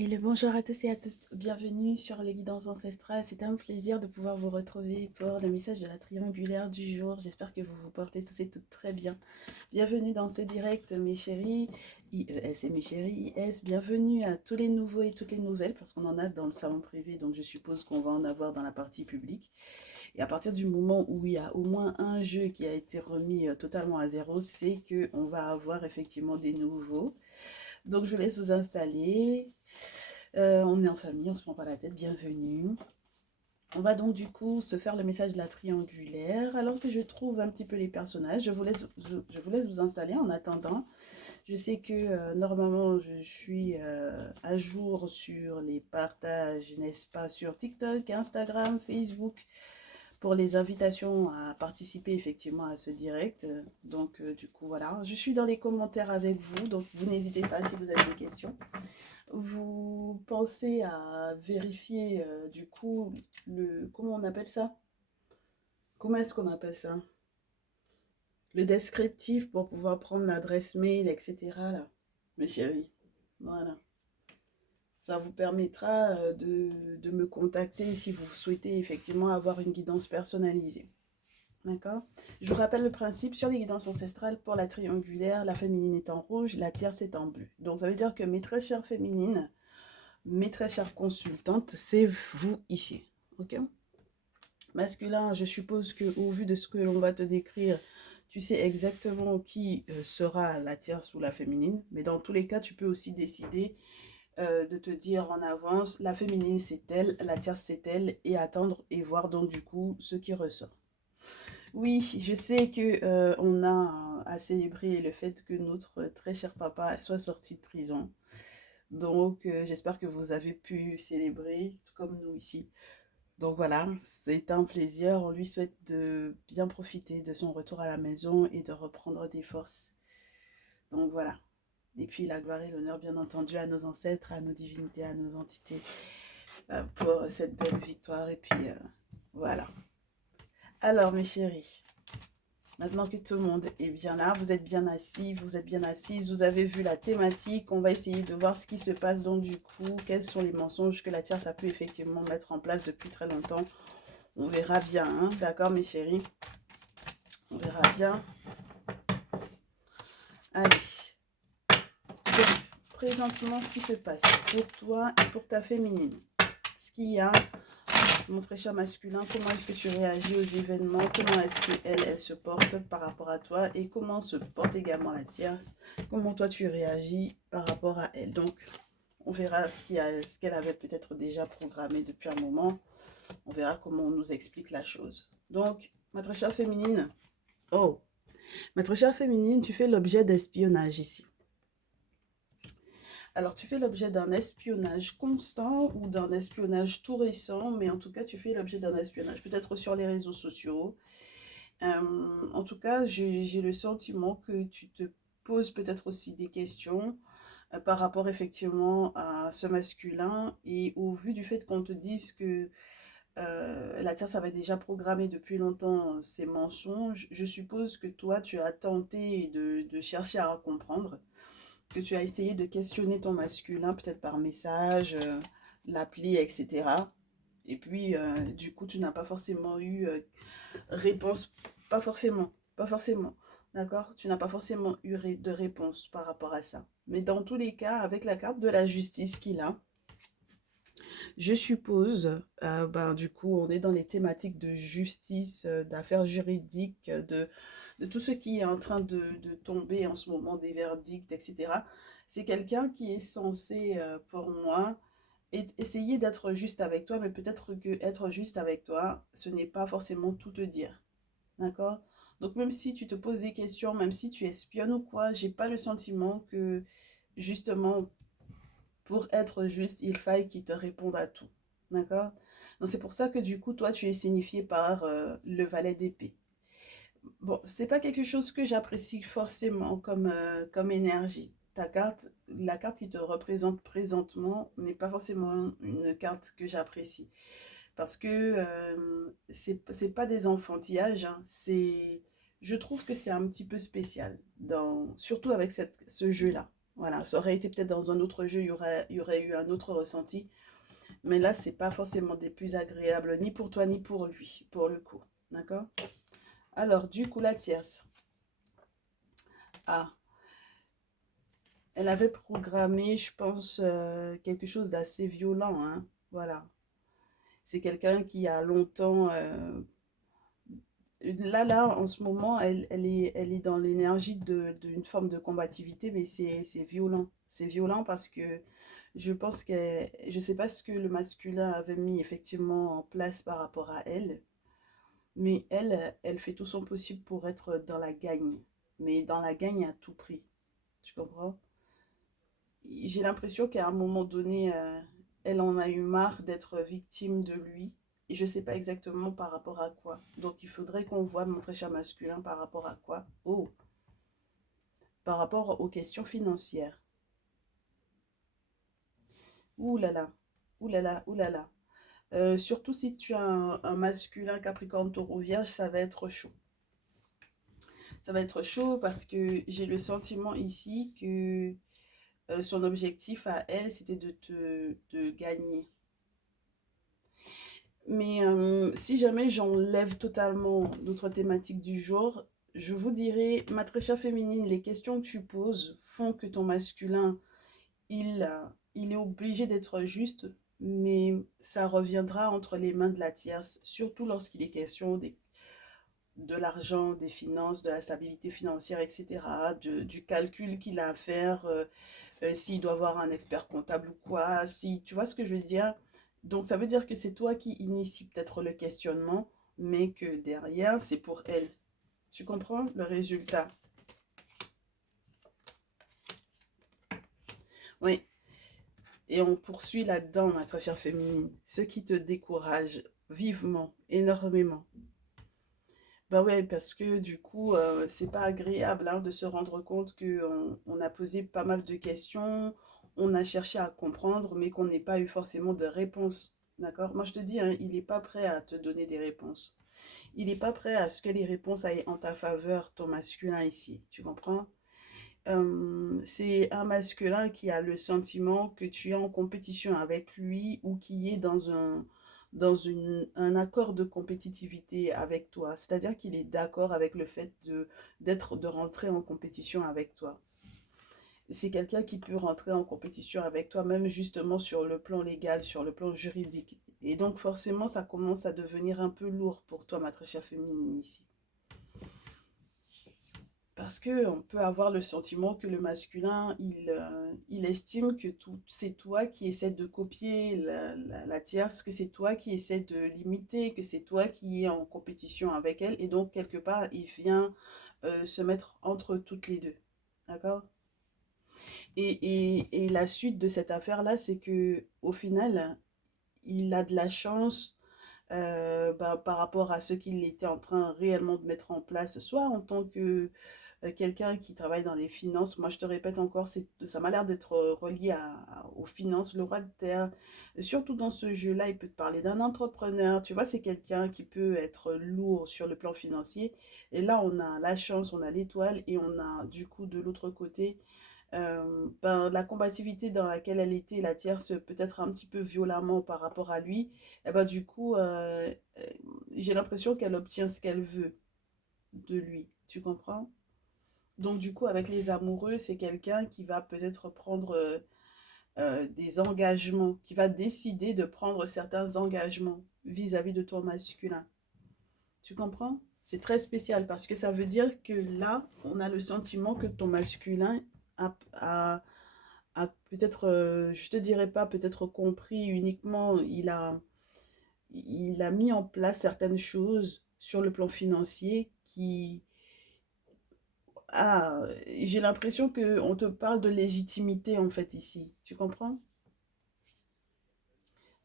Et le bonjour à tous et à toutes, bienvenue sur les guidances ancestrales. C'est un plaisir de pouvoir vous retrouver pour le message de la triangulaire du jour. J'espère que vous vous portez tous et toutes très bien. Bienvenue dans ce direct, mes chéris IES et mes chéris IS. Bienvenue à tous les nouveaux et toutes les nouvelles, parce qu'on en a dans le salon privé, donc je suppose qu'on va en avoir dans la partie publique. Et à partir du moment où il y a au moins un jeu qui a été remis totalement à zéro, c'est qu'on va avoir effectivement des nouveaux. Donc je vous laisse vous installer. On est en famille, on se prend pas la tête, bienvenue. On va donc du coup se faire le message de la triangulaire. Alors que je trouve un petit peu les personnages, je vous laisse vous installer en attendant. Je sais que normalement je suis à jour sur les partages, n'est-ce pas, sur TikTok, Instagram, Facebook, pour les invitations à participer effectivement à ce direct. Donc du coup voilà, je suis dans les commentaires avec vous, donc vous n'hésitez pas si vous avez des questions. Vous pensez à vérifier du coup comment on appelle ça? Comment est-ce qu'on appelle ça? Le descriptif pour pouvoir prendre l'adresse mail, etc. là, mes chéris. Voilà. Ça vous permettra de me contacter si vous souhaitez effectivement avoir une guidance personnalisée. D'accord? Je vous rappelle le principe sur les guidances ancestrales pour la triangulaire, la féminine est en rouge, la tierce est en bleu. Donc ça veut dire que mes très chères féminines, mes très chères consultantes, c'est vous ici. Ok? Masculin, je suppose que au vu de ce que l'on va te décrire, tu sais exactement qui sera la tierce ou la féminine. Mais dans tous les cas, tu peux aussi décider de te dire en avance, la féminine c'est elle, la tierce c'est elle, et attendre et voir donc du coup ce qui ressort. Oui, je sais que on a à célébrer le fait que notre très cher papa soit sorti de prison. Donc, j'espère que vous avez pu célébrer, tout comme nous ici. Donc voilà, c'est un plaisir. On lui souhaite de bien profiter de son retour à la maison et de reprendre des forces. Donc voilà. Et puis la gloire et l'honneur, bien entendu, à nos ancêtres, à nos divinités, à nos entités, pour cette belle victoire. Et puis voilà. Alors, mes chéris, maintenant que tout le monde est bien là, vous êtes bien assis, vous êtes bien assises, vous avez vu la thématique, on va essayer de voir ce qui se passe donc du coup, quels sont les mensonges que la tierce a pu effectivement mettre en place depuis très longtemps. On verra bien, hein, d'accord mes chéris? On verra bien. Allez, donc, présentement ce qui se passe pour toi et pour ta féminine. Ce qu'il y a, mon très cher masculin, comment est-ce que tu réagis aux événements, comment est-ce qu'elle elle se porte par rapport à toi et comment se porte également la tierce, comment toi tu réagis par rapport à elle. Donc, on verra ce qu'elle avait peut-être déjà programmé depuis un moment. On verra comment on nous explique la chose. Donc, ma très chère féminine, oh, ma très chère féminine, tu fais l'objet d'espionnage ici. Alors, tu fais l'objet d'un espionnage constant ou d'un espionnage tout récent, mais en tout cas, tu fais l'objet d'un espionnage, peut-être sur les réseaux sociaux. En tout cas, j'ai le sentiment que tu te poses peut-être aussi des questions par rapport effectivement à ce masculin et au vu du fait qu'on te dise que la tierce avait déjà programmé depuis longtemps ces mensonges, je suppose que toi, tu as tenté de chercher à comprendre, que tu as essayé de questionner ton masculin, peut-être par message, l'appeler, etc. Et puis, du coup, tu n'as pas forcément eu réponse, pas forcément, d'accord? Tu n'as pas forcément eu de réponse par rapport à ça. Mais dans tous les cas, avec la carte de la justice qu'il a, je suppose, ben, du coup, on est dans les thématiques de justice, d'affaires juridiques, de tout ce qui est en train de tomber en ce moment, des verdicts, etc. C'est quelqu'un qui est censé, pour moi, essayer d'être juste avec toi, mais peut-être que être juste avec toi, ce n'est pas forcément tout te dire. D'accord? Donc même si tu te poses des questions, même si tu espionnes ou quoi, j'ai pas le sentiment que justement pour être juste, il faille qu'il te réponde à tout. D'accord? Donc c'est pour ça que du coup, toi, tu es signifié par le valet d'épée. Bon, c'est pas quelque chose que j'apprécie forcément comme énergie. Ta carte, la carte qui te représente présentement n'est pas forcément une carte que j'apprécie. Parce que c'est pas des enfantillages, hein, je trouve que c'est un petit peu spécial, surtout avec ce jeu-là. Voilà, ça aurait été peut-être dans un autre jeu, il y aurait eu un autre ressenti. Mais là, c'est pas forcément des plus agréables, ni pour toi, ni pour lui, pour le coup. D'accord? Alors, du coup, la tierce. Ah, elle avait programmé, je pense, quelque chose d'assez violent, hein. Voilà. C'est quelqu'un qui a longtemps... là, en ce moment, elle est dans l'énergie d'une forme de combativité, mais c'est violent. C'est violent parce que je pense que... Je sais pas ce que le masculin avait mis effectivement en place par rapport à elle, mais elle fait tout son possible pour être dans la gagne. Mais dans la gagne à tout prix. Tu comprends? J'ai l'impression qu'à un moment donné, elle en a eu marre d'être victime de lui. Et je ne sais pas exactement par rapport à quoi. Donc il faudrait qu'on voit mon très cher masculin par rapport à quoi. Oh, par rapport aux questions financières. Ouh là là, ouh là là, ouh là là. Surtout si tu as un masculin Capricorne Taureau Vierge, ça va être chaud. Ça va être chaud parce que j'ai le sentiment ici que son objectif à elle, c'était de gagner. Mais si jamais j'enlève totalement notre thématique du jour, je vous dirais, ma très chère féminine, les questions que tu poses font que ton masculin, il est obligé d'être juste, mais ça reviendra entre les mains de la tierce, surtout lorsqu'il est question de l'argent, des finances, de la stabilité financière, etc., du calcul qu'il a à faire, s'il doit avoir un expert comptable ou quoi, si tu vois ce que je veux dire. Donc ça veut dire que c'est toi qui initie peut-être le questionnement, mais que derrière, c'est pour elle. Tu comprends le résultat? Oui, et on poursuit là-dedans, ma très chère féminine, ce qui te décourage vivement, énormément. Bah ouais, parce que du coup, c'est pas agréable hein, de se rendre compte que on a posé pas mal de questions, on a cherché à comprendre, mais qu'on n'ait pas eu forcément de réponse. D'accord? Moi, je te dis, hein, il n'est pas prêt à te donner des réponses. Il n'est pas prêt à ce que les réponses aillent en ta faveur, ton masculin ici. Tu comprends? C'est un masculin qui a le sentiment que tu es en compétition avec lui ou qui est un accord de compétitivité avec toi. C'est-à-dire qu'il est d'accord avec le fait de rentrer en compétition avec toi. C'est quelqu'un qui peut rentrer en compétition avec toi, même justement sur le plan légal, sur le plan juridique. Et donc forcément, ça commence à devenir un peu lourd pour toi, ma très chère féminine ici. Parce que on peut avoir le sentiment que le masculin, il estime que c'est toi qui essaies de copier la tierce, que c'est toi qui essaies de l'imiter, que c'est toi qui es en compétition avec elle. Et donc, quelque part, il vient se mettre entre toutes les deux. D'accord? Et la suite de cette affaire-là, c'est que au final, il a de la chance par rapport à ce qu'il était en train réellement de mettre en place, soit en tant que quelqu'un qui travaille dans les finances. Moi, je te répète encore, ça m'a l'air d'être relié aux finances, le roi de terre. Surtout dans ce jeu-là, il peut te parler d'un entrepreneur. Tu vois, c'est quelqu'un qui peut être lourd sur le plan financier. Et là, on a la chance, on a l'étoile et on a du coup de l'autre côté la combativité dans laquelle elle était, la tierce, peut-être un petit peu violemment par rapport à lui. Et ben, du coup, j'ai l'impression qu'elle obtient ce qu'elle veut de lui. Tu comprends? Donc, du coup, avec les amoureux, c'est quelqu'un qui va peut-être prendre des engagements, qui va décider de prendre certains engagements vis-à-vis de ton masculin. Tu comprends? C'est très spécial parce que ça veut dire que là, on a le sentiment que ton masculin a peut-être, je te dirais pas peut-être compris uniquement, il a mis en place certaines choses sur le plan financier qui, ah, j'ai l'impression que on te parle de légitimité en fait ici. Tu comprends?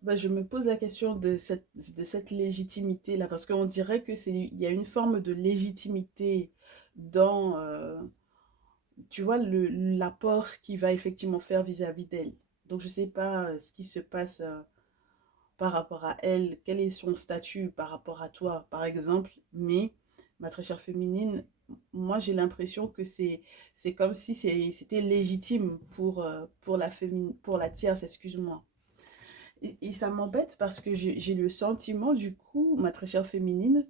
Ben, je me pose la question de cette légitimité-là, parce qu'on dirait que il y a une forme de légitimité dans, tu vois, l'apport qu'il va effectivement faire vis-à-vis d'elle. Donc, je sais pas ce qui se passe par rapport à elle, quel est son statut par rapport à toi, par exemple, mais ma très chère féminine, moi j'ai l'impression que c'est comme si c'était légitime pour la tierce, excuse-moi. Et ça m'embête parce que j'ai le sentiment, du coup, ma très chère féminine,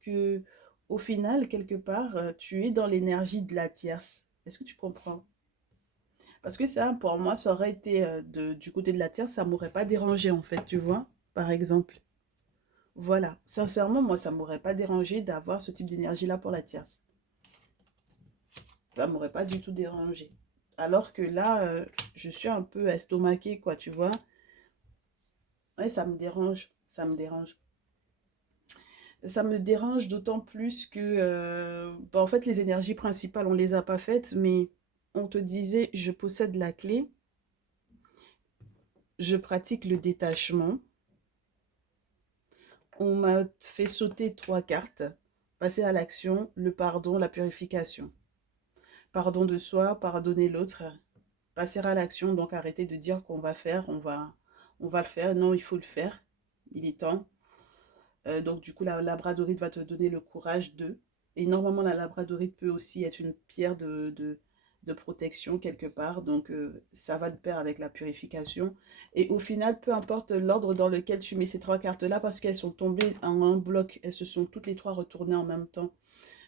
que au final, quelque part, tu es dans l'énergie de la tierce. Est-ce que tu comprends? Parce que ça, pour moi, ça aurait été du côté de la tierce, ça m'aurait pas dérangé, en fait, tu vois, par exemple. Voilà. Sincèrement, moi, ça m'aurait pas dérangé d'avoir ce type d'énergie-là pour la tierce. Ça m'aurait pas du tout dérangé. Alors que là, je suis un peu estomaquée, quoi, tu vois. Ouais, ça me dérange. Ça me dérange. Ça me dérange d'autant plus que, bah, en fait, les énergies principales, on les a pas faites, mais on te disait, je possède la clé, je pratique le détachement. On m'a fait sauter 3 cartes, passer à l'action, le pardon, la purification. Pardon de soi, pardonner l'autre, passer à l'action, donc arrêter de dire qu'on va faire, on va le faire. Non, il faut le faire. Il est temps. Donc du coup, la labradorite va te donner le courage de. Et normalement, la labradorite peut aussi être une pierre de protection quelque part. Donc ça va de pair avec la purification. Et au final, peu importe l'ordre dans lequel tu mets ces 3 cartes-là, parce qu'elles sont tombées en un bloc, elles se sont toutes les 3 retournées en même temps.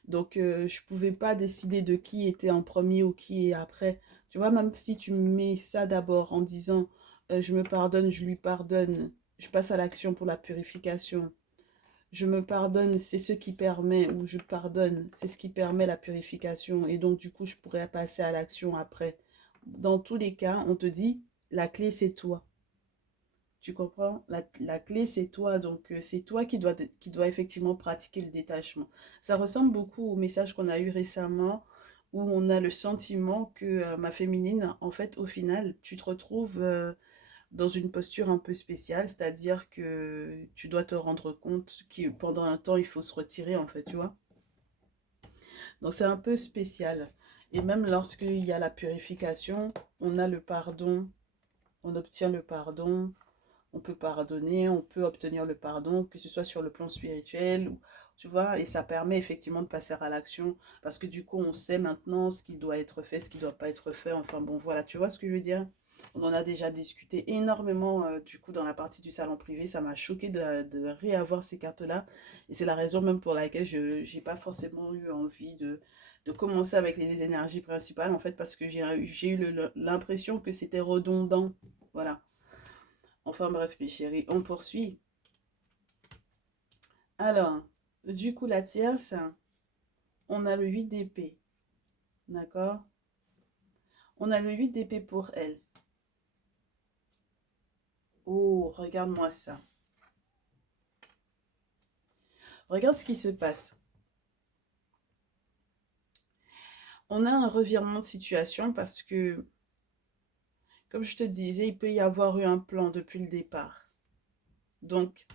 Donc je ne pouvais pas décider de qui était en premier ou qui est après. Tu vois, même si tu mets ça d'abord en disant je me pardonne, je lui pardonne, je passe à l'action pour la purification. Je me pardonne, c'est ce qui permet, ou je pardonne, c'est ce qui permet la purification. Et donc, du coup, je pourrais passer à l'action après. Dans tous les cas, on te dit, la clé, c'est toi. Tu comprends? La clé, c'est toi. Donc, c'est toi qui dois effectivement pratiquer le détachement. Ça ressemble beaucoup au message qu'on a eu récemment, où on a le sentiment que ma féminine, en fait, au final, tu te retrouves dans une posture un peu spéciale, c'est-à-dire que tu dois te rendre compte que pendant un temps, il faut se retirer, en fait, tu vois. Donc c'est un peu spécial. Et même lorsqu'il y a la purification, on a le pardon, on obtient le pardon, on peut pardonner, on peut obtenir le pardon, que ce soit sur le plan spirituel, ou, tu vois, et ça permet effectivement de passer à l'action, parce que du coup, on sait maintenant ce qui doit être fait, ce qui ne doit pas être fait, enfin bon, voilà, tu vois ce que je veux dire? On en a déjà discuté énormément, du coup, dans la partie du salon privé, ça m'a choqué de réavoir ces cartes-là, et c'est la raison même pour laquelle je n'ai pas forcément eu envie de commencer avec les énergies principales, en fait, parce que j'ai eu l'impression que c'était redondant, voilà. Enfin bref, mes chéris, on poursuit. Alors, du coup, la tierce, on a le 8 d'épée. D'accord? On a le 8 d'épée pour elle. Oh, regarde-moi ça. Regarde ce qui se passe. On a un revirement de situation parce que, comme je te disais, il peut y avoir eu un plan depuis le départ. Donc,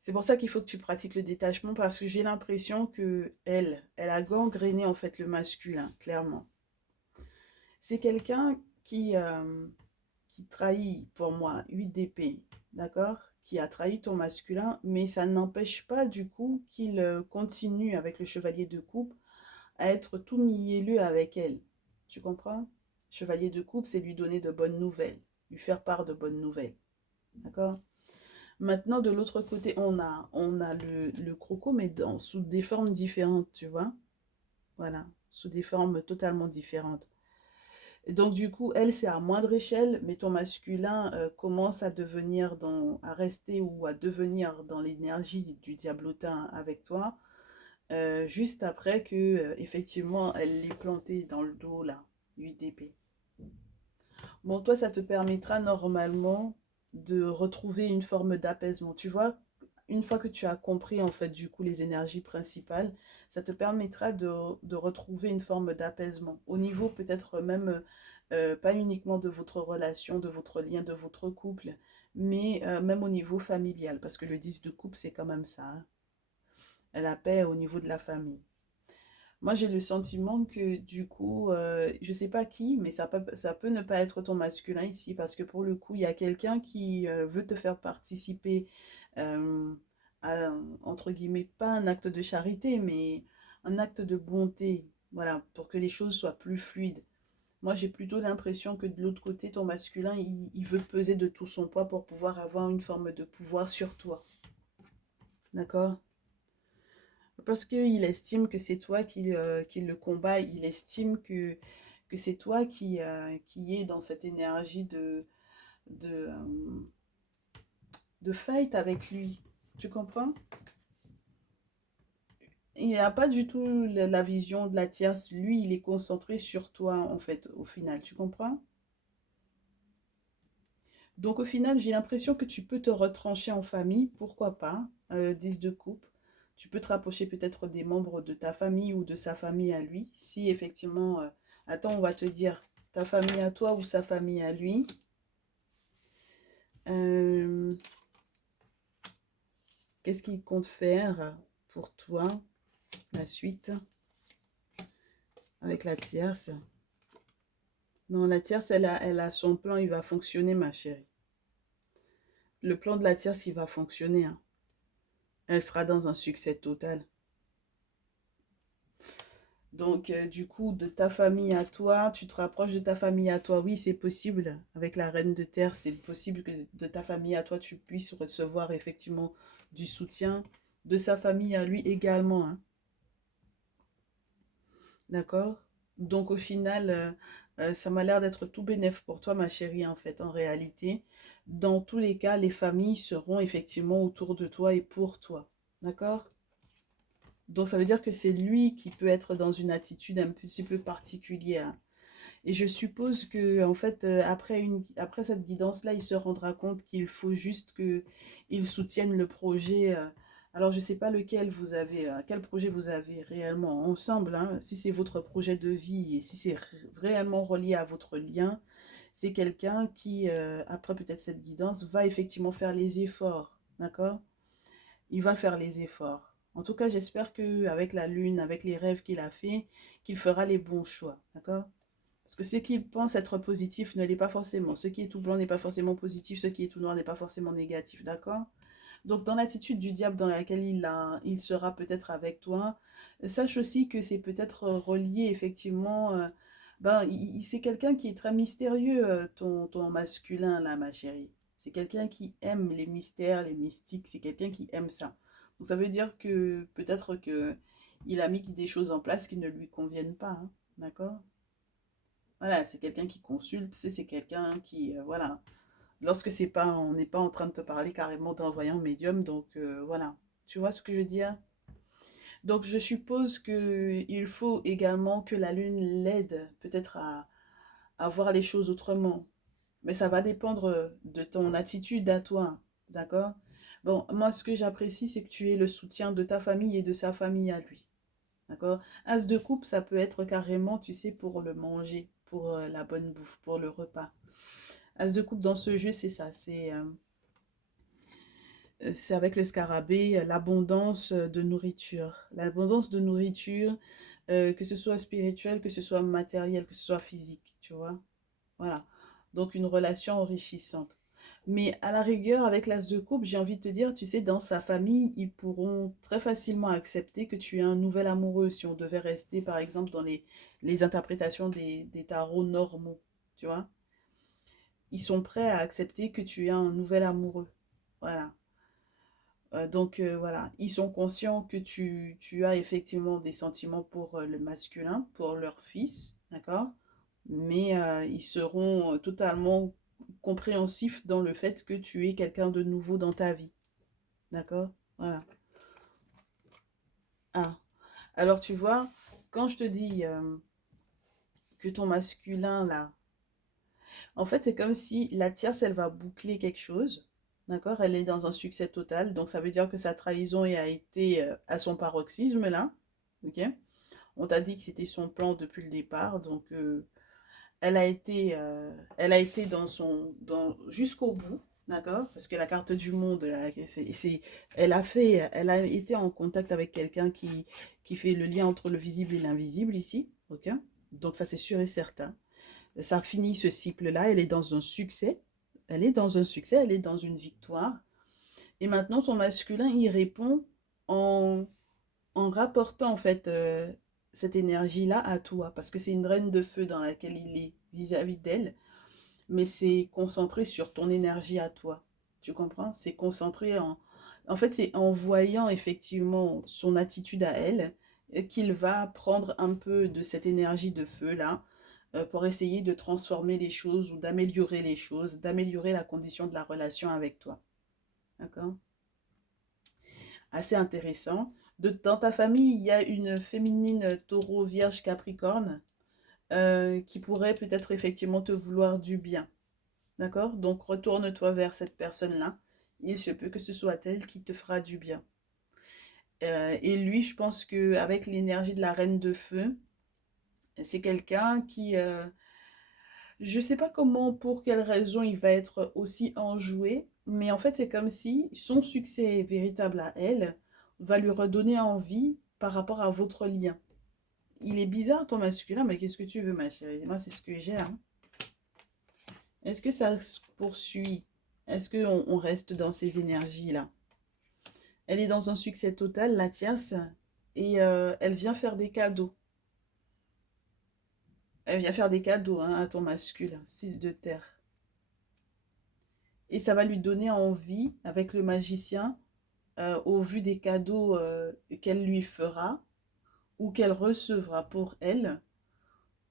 c'est pour ça qu'il faut que tu pratiques le détachement parce que j'ai l'impression que elle a gangréné en fait le masculin, clairement. C'est quelqu'un qui trahit pour moi 8 d'épée, d'accord? Qui a trahi ton masculin, mais ça n'empêche pas du coup qu'il continue avec le chevalier de coupe à être tout mielleux avec elle. Tu comprends? Chevalier de coupe, c'est lui donner de bonnes nouvelles, lui faire part de bonnes nouvelles, d'accord? Maintenant, de l'autre côté, on a le croco, mais sous des formes différentes, tu vois? Voilà, sous des formes totalement différentes. Et donc, du coup, elle, c'est à moindre échelle, mais ton masculin commence à devenir à rester ou à devenir dans l'énergie du diablotin avec toi, juste après que, effectivement, elle l'ait planté dans le dos, là, 8 d'épée. Bon, toi, ça te permettra normalement de retrouver une forme d'apaisement. Tu vois, une fois que tu as compris, en fait, du coup, les énergies principales, ça te permettra de retrouver une forme d'apaisement. Au niveau peut-être même, pas uniquement de votre relation, de votre lien, de votre couple, mais même au niveau familial, parce que le 10 de couple, c'est quand même ça, hein. La paix au niveau de la famille. Moi, j'ai le sentiment que du coup, je sais pas qui, mais ça peut ne pas être ton masculin ici, parce que pour le coup, il y a quelqu'un qui veut te faire participer euh, à, entre guillemets, pas un acte de charité, mais un acte de bonté, voilà, pour que les choses soient plus fluides. Moi, j'ai plutôt l'impression que de l'autre côté, ton masculin, il veut peser de tout son poids pour pouvoir avoir une forme de pouvoir sur toi. D'accord? Parce qu'il estime que c'est toi qui le combat, il estime que c'est toi qui est dans cette énergie de, de fight avec lui. Tu comprends? Il n'a pas du tout la vision de la tierce. Lui, il est concentré sur toi, en fait, au final. Tu comprends? Donc, au final, j'ai l'impression que tu peux te retrancher en famille. Pourquoi pas? 10 de coupe. Tu peux te rapprocher peut-être des membres de ta famille ou de sa famille à lui. Si effectivement, attends, on va te dire ta famille à toi ou sa famille à lui. Euh, Qu'est-ce qu'il compte faire pour toi? La suite avec la tierce. Non, la tierce, elle a son plan, il va fonctionner, ma chérie. Le plan de la tierce, il va fonctionner, hein. Elle sera dans un succès total. Donc, du coup, de ta famille à toi, tu te rapproches de ta famille à toi. Oui, c'est possible. Avec la reine de terre, c'est possible que de ta famille à toi, tu puisses recevoir effectivement du soutien. De sa famille à lui également, hein. D'accord? Donc, au final, ça m'a l'air d'être tout bénef pour toi, ma chérie, en fait, en réalité. Dans tous les cas, les familles seront effectivement autour de toi et pour toi. D'accord? Donc, ça veut dire que c'est lui qui peut être dans une attitude un petit peu particulière. Et je suppose que, en fait, après cette guidance-là, il se rendra compte qu'il faut juste qu'il soutienne le projet. Alors, je ne sais pas lequel vous avez, quel projet vous avez réellement ensemble, hein. Si c'est votre projet de vie et si c'est réellement relié à votre lien, c'est quelqu'un qui, après peut-être cette guidance, va effectivement faire les efforts. D'accord? Il va faire les efforts. En tout cas, j'espère qu'avec la lune, avec les rêves qu'il a fait, qu'il fera les bons choix. D'accord? Parce que ce qui pense être positif ne l'est pas forcément. Ce qui est tout blanc n'est pas forcément positif. Ce qui est tout noir n'est pas forcément négatif. D'accord? Donc, dans l'attitude du diable dans laquelle il sera peut-être avec toi, sache aussi que c'est peut-être relié effectivement. C'est quelqu'un qui est très mystérieux, ton masculin, là, ma chérie. C'est quelqu'un qui aime les mystères, les mystiques. C'est quelqu'un qui aime ça. Donc, ça veut dire que peut-être que il a mis des choses en place qui ne lui conviennent pas, hein. D'accord? Voilà, c'est quelqu'un qui consulte, c'est quelqu'un qui, voilà. Lorsque c'est pas, on n'est pas en train de te parler carrément d'un voyant médium, donc voilà. Tu vois ce que je veux dire? Donc je suppose que il faut également que la lune l'aide peut-être à voir les choses autrement. Mais ça va dépendre de ton attitude à toi, d'accord? Bon, moi ce que j'apprécie, c'est que tu aies le soutien de ta famille et de sa famille à lui. D'accord? As de coupe, ça peut être carrément, tu sais, pour le manger, pour la bonne bouffe, pour le repas. As de coupe dans ce jeu, c'est ça. C'est avec le scarabée, l'abondance de nourriture. L'abondance de nourriture, que ce soit spirituel, que ce soit matériel, que ce soit physique, tu vois. Voilà. Donc une relation enrichissante. Mais à la rigueur, avec l'as de coupe, j'ai envie de te dire, tu sais, dans sa famille, ils pourront très facilement accepter que tu es un nouvel amoureux si on devait rester, par exemple, dans les interprétations des tarots normaux, tu vois. Ils sont prêts à accepter que tu es un nouvel amoureux. Voilà. Voilà, ils sont conscients que tu as effectivement des sentiments pour le masculin, pour leur fils, d'accord? Mais ils seront totalement compréhensifs dans le fait que tu es quelqu'un de nouveau dans ta vie, d'accord? Voilà. Ah, alors tu vois, quand je te dis que ton masculin, là, en fait, c'est comme si la tierce, elle va boucler quelque chose, d'accord? Elle est dans un succès total, donc ça veut dire que sa trahison a été à son paroxysme, là, ok? On t'a dit que c'était son plan depuis le départ, donc elle a été jusqu'au bout, d'accord? Parce que la carte du monde, là, elle a été en contact avec quelqu'un qui fait le lien entre le visible et l'invisible ici, ok? Donc ça c'est sûr et certain. Ça finit ce cycle-là, elle est dans un succès, elle est dans un succès, elle est dans une victoire. Et maintenant, ton masculin, il répond en en rapportant en fait cette énergie-là à toi, parce que c'est une reine de feu dans laquelle il est vis-à-vis d'elle, mais c'est concentré sur ton énergie à toi. Tu comprends? C'est concentré en... En fait, c'est en voyant effectivement son attitude à elle qu'il va prendre un peu de cette énergie de feu-là pour essayer de transformer les choses ou d'améliorer les choses, d'améliorer la condition de la relation avec toi. D'accord? Assez intéressant. Dans ta famille, il y a une féminine taureau, vierge, capricorne qui pourrait peut-être effectivement te vouloir du bien. D'accord? Donc retourne-toi vers cette personne-là. Il se peut que ce soit elle qui te fera du bien. Et lui, je pense qu'avec l'énergie de la reine de feu, c'est quelqu'un qui, je ne sais pas comment, pour quelle raison il va être aussi enjoué, mais en fait c'est comme si son succès véritable à elle va lui redonner envie par rapport à votre lien. Il est bizarre ton masculin, mais qu'est-ce que tu veux ma chérie? Moi c'est ce que j'ai, hein. Est-ce que ça se poursuit? Est-ce qu'on reste dans ces énergies-là? Elle est dans un succès total, la tierce, et elle vient faire des cadeaux. Elle vient faire des cadeaux hein, à ton masculin, 6 de terre. Et ça va lui donner envie, avec le magicien, au vu des cadeaux qu'elle lui fera ou qu'elle recevra pour elle,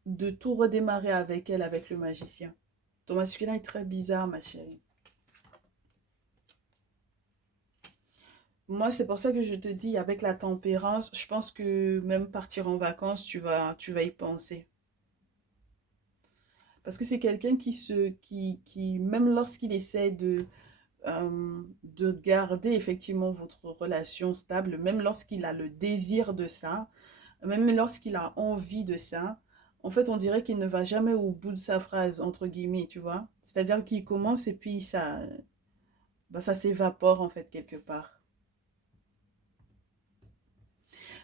de tout redémarrer avec elle, avec le magicien. Ton masculin est très bizarre, ma chérie. Moi, c'est pour ça que je te dis, avec la tempérance, je pense que même partir en vacances, tu vas y penser. Parce que c'est quelqu'un qui, même lorsqu'il essaie de garder effectivement votre relation stable, même lorsqu'il a le désir de ça, même lorsqu'il a envie de ça, en fait, on dirait qu'il ne va jamais au bout de sa phrase, entre guillemets, tu vois. C'est-à-dire qu'il commence et puis ça s'évapore en fait quelque part.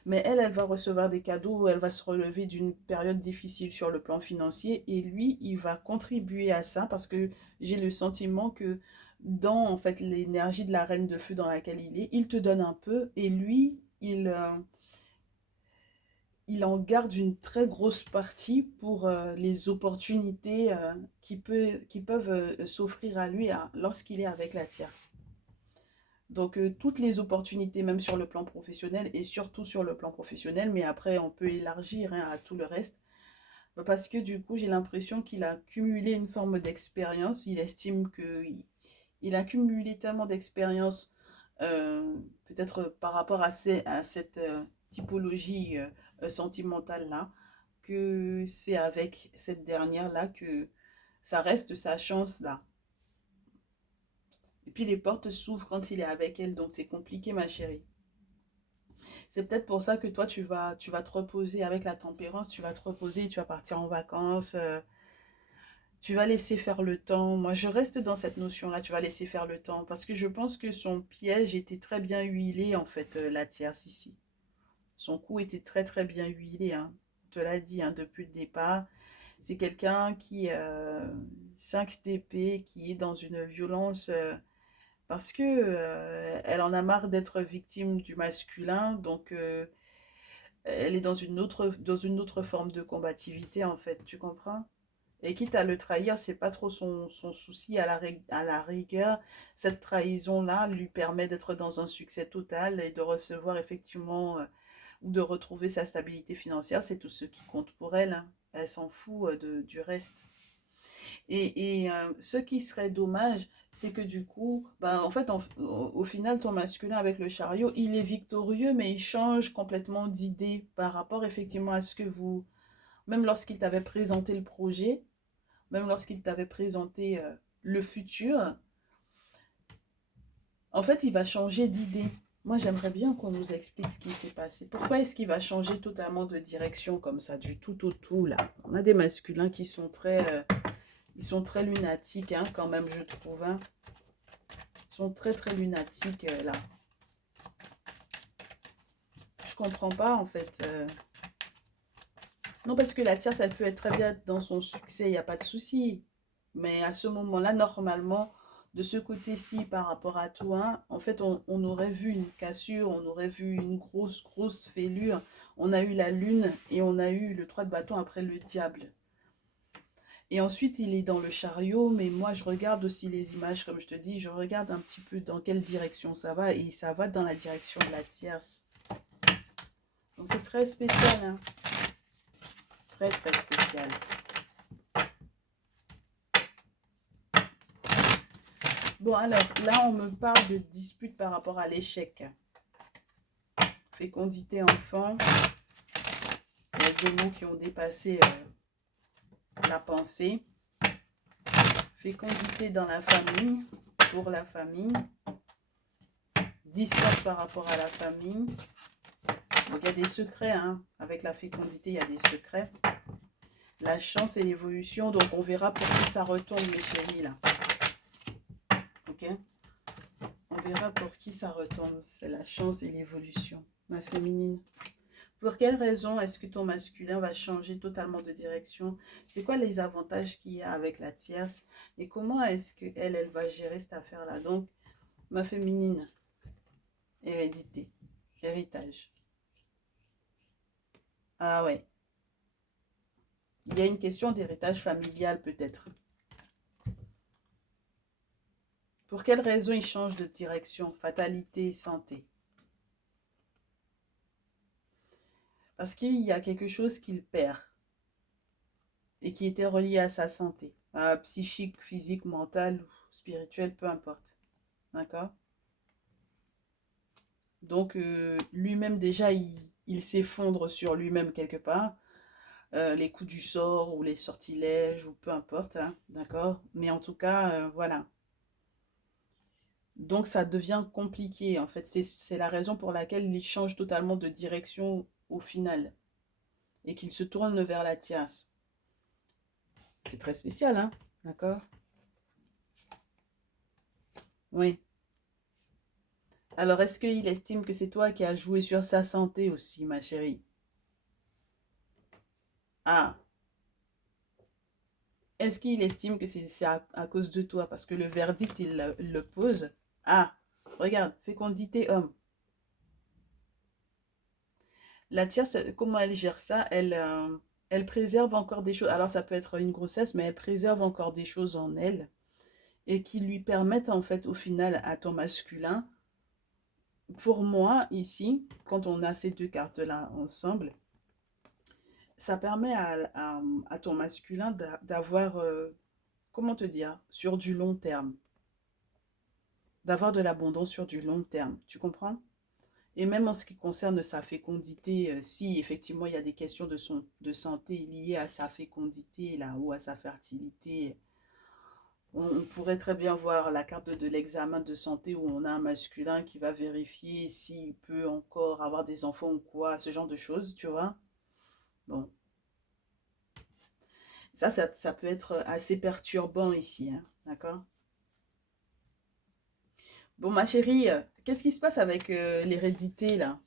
Mais elle va recevoir des cadeaux, elle va se relever d'une période difficile sur le plan financier et lui, il va contribuer à ça parce que j'ai le sentiment que dans en fait l'énergie de la reine de feu dans laquelle il est, il te donne un peu et lui, il en garde une très grosse partie pour les opportunités qui peuvent s'offrir à lui lorsqu'il est avec la tierce. Donc, toutes les opportunités, même sur le plan professionnel et surtout sur le plan professionnel, mais après, on peut élargir hein, à tout le reste. Parce que du coup, j'ai l'impression qu'il a cumulé une forme d'expérience. Il estime qu'il a cumulé tellement d'expérience, peut-être par rapport à cette typologie sentimentale-là, que c'est avec cette dernière-là que ça reste sa chance-là. Et puis les portes s'ouvrent quand il est avec elle, donc c'est compliqué, ma chérie. C'est peut-être pour ça que toi, tu vas te reposer avec la tempérance, tu vas te reposer, tu vas partir en vacances, tu vas laisser faire le temps. Moi, je reste dans cette notion-là, tu vas laisser faire le temps, parce que je pense que son piège était très bien huilé, en fait, la tierce ici. Son cou était très très bien huilé, hein. On te l'a dit, hein, depuis le départ. C'est quelqu'un qui, 5 TP, qui est dans une violence parce que elle en a marre d'être victime du masculin, donc elle est dans une autre forme de combativité en fait, tu comprends? Et quitte à le trahir, c'est pas trop son souci à la rigueur. Cette trahison-là lui permet d'être dans un succès total et de recevoir effectivement ou de retrouver sa stabilité financière. C'est tout ce qui compte pour elle, hein. Elle s'en fout du reste. Et ce qui serait dommage, c'est que du coup, ben, en fait, au final, ton masculin avec le chariot, il est victorieux, mais il change complètement d'idée par rapport effectivement à ce que vous, même lorsqu'il t'avait présenté le projet, même lorsqu'il t'avait présenté le futur, en fait, il va changer d'idée. Moi, j'aimerais bien qu'on nous explique ce qui s'est passé. Pourquoi est-ce qu'il va changer totalement de direction comme ça, du tout au tout, là? On a des masculins qui sont ils sont très lunatiques, hein, quand même, je trouve, hein. Ils sont très, très lunatiques, là. Je comprends pas, en fait. Non, parce que la tierce, elle peut être très bien dans son succès, il n'y a pas de souci. Mais à ce moment-là, normalement, De ce côté-ci, par rapport à toi, en fait, on aurait vu une cassure, on aurait vu une grosse fêlure. On a eu la lune et on a eu le 3 de bâton après le diable. Et ensuite, il est dans le chariot, mais moi, je regarde aussi les images, comme je te dis, je regarde un petit peu dans quelle direction ça va, et ça va dans la direction de la tierce. Donc, c'est très spécial, hein. Très spécial. Bon, alors, là, on me parle de dispute par rapport à l'échec. Fécondité enfant. Il y a des mots qui ont dépassé la pensée. Fécondité dans la famille, pour la famille. Distance par rapport à la famille. Donc, il y a des secrets, hein. Avec la fécondité, il y a des secrets. La chance et l'évolution, donc on verra pour qui ça retourne, mes chéris, là. Ok? On verra pour qui ça retourne. C'est la chance et l'évolution, ma féminine. Pour quelle raison est-ce que ton masculin va changer totalement de direction? C'est quoi les avantages qu'il y a avec la tierce? Et comment est-ce qu'elle, elle va gérer cette affaire-là? Donc, ma féminine, hérédité, héritage. Ah ouais. Il y a une question d'héritage familial peut-être. Pour quelle raison il change de direction? Fatalité, santé. Parce qu'il y a quelque chose qu'il perd et qui était relié à sa santé, psychique, physique, mentale, spirituelle, peu importe. D'accord? Donc, lui-même, déjà, il s'effondre sur lui-même quelque part. Les coups du sort ou les sortilèges ou peu importe, hein, d'accord? Mais en tout cas, voilà. Donc, ça devient compliqué, en fait. C'est la raison pour laquelle il change totalement de direction au final et qu'il se tourne vers la tierce. C'est très spécial, hein? D'accord? Oui. Alors, est-ce qu'il estime que c'est toi qui as joué sur sa santé aussi, ma chérie? Ah, est-ce qu'il estime que c'est à cause de toi? Parce que le verdict, il le pose. Ah, regarde, fécondité homme. La tierce, comment elle gère ça? Elle préserve encore des choses. Alors, ça peut être une grossesse, mais elle préserve encore des choses en elle et qui lui permettent, en fait, au final, à ton masculin. Pour moi, ici, quand on a ces deux cartes-là ensemble, ça permet à ton masculin d'avoir, comment te dire, sur du long terme, d'avoir de l'abondance sur du long terme, tu comprends? Et même en ce qui concerne sa fécondité, si effectivement il y a des questions de santé liées à sa fécondité là, ou à sa fertilité, on pourrait très bien voir la carte de l'examen de santé où on a un masculin qui va vérifier s'il peut encore avoir des enfants ou quoi, ce genre de choses, tu vois? Bon, ça peut être assez perturbant ici, hein, d'accord? Bon, ma chérie, qu'est-ce qui se passe avec l'hérédité, là?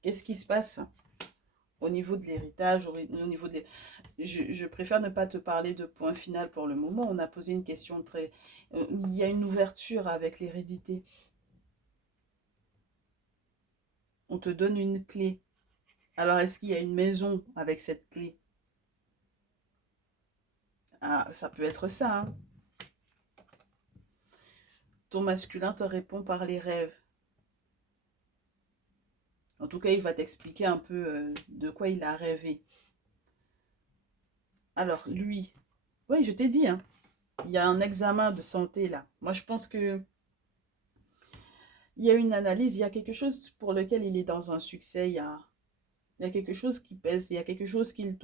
Qu'est-ce qui se passe au niveau de l'héritage, au niveau des... Je préfère ne pas te parler de point final pour le moment. On a posé une question très... il y a une ouverture avec l'hérédité. On te donne une clé. Alors, est-ce qu'il y a une maison avec cette clé? Ah, ça peut être ça, hein. Ton masculin te répond par les rêves. En tout cas, il va t'expliquer un peu de quoi il a rêvé. Alors, lui, oui, je t'ai dit, hein, il y a un examen de santé là. Moi, je pense que il y a une analyse, il y a quelque chose pour lequel il est dans un succès, il y a quelque chose qui pèse, il y a quelque chose qu'il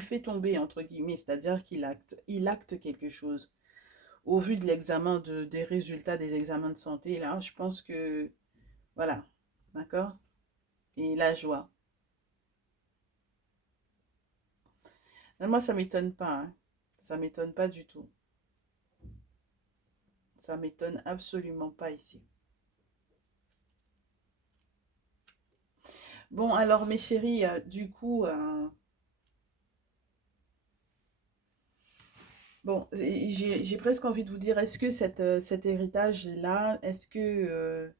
fait tomber, entre guillemets, c'est-à-dire il acte quelque chose. Au vu de l'examen, des résultats des examens de santé, là, je pense que, voilà, d'accord? Et la joie. Mais moi, ça m'étonne pas, hein. Ça m'étonne pas du tout. Ça m'étonne absolument pas ici. Bon, alors mes chéris, du coup, Bon, j'ai presque envie de vous dire, est-ce que cet héritage-là, est-ce que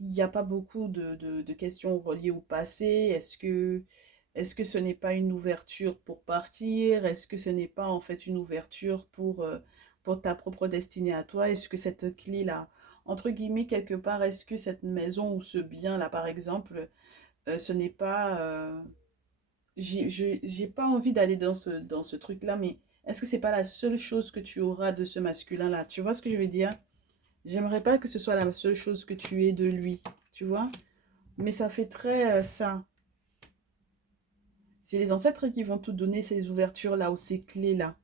il n'y a pas beaucoup de questions reliées au passé? Est-ce que ce n'est pas une ouverture pour partir? Est-ce que ce n'est pas en fait une ouverture pour ta propre destinée à toi? Est-ce que cette clé-là, entre guillemets, quelque part, est-ce que cette maison ou ce bien-là, par exemple, ce n'est pas... j'ai pas envie d'aller dans ce truc-là, mais est-ce que c'est pas la seule chose que tu auras de ce masculin-là? Tu vois ce que je veux dire? J'aimerais pas que ce soit la seule chose que tu aies de lui, tu vois? Mais ça fait très ça. C'est les ancêtres qui vont te donner ces ouvertures-là ou ces clés-là.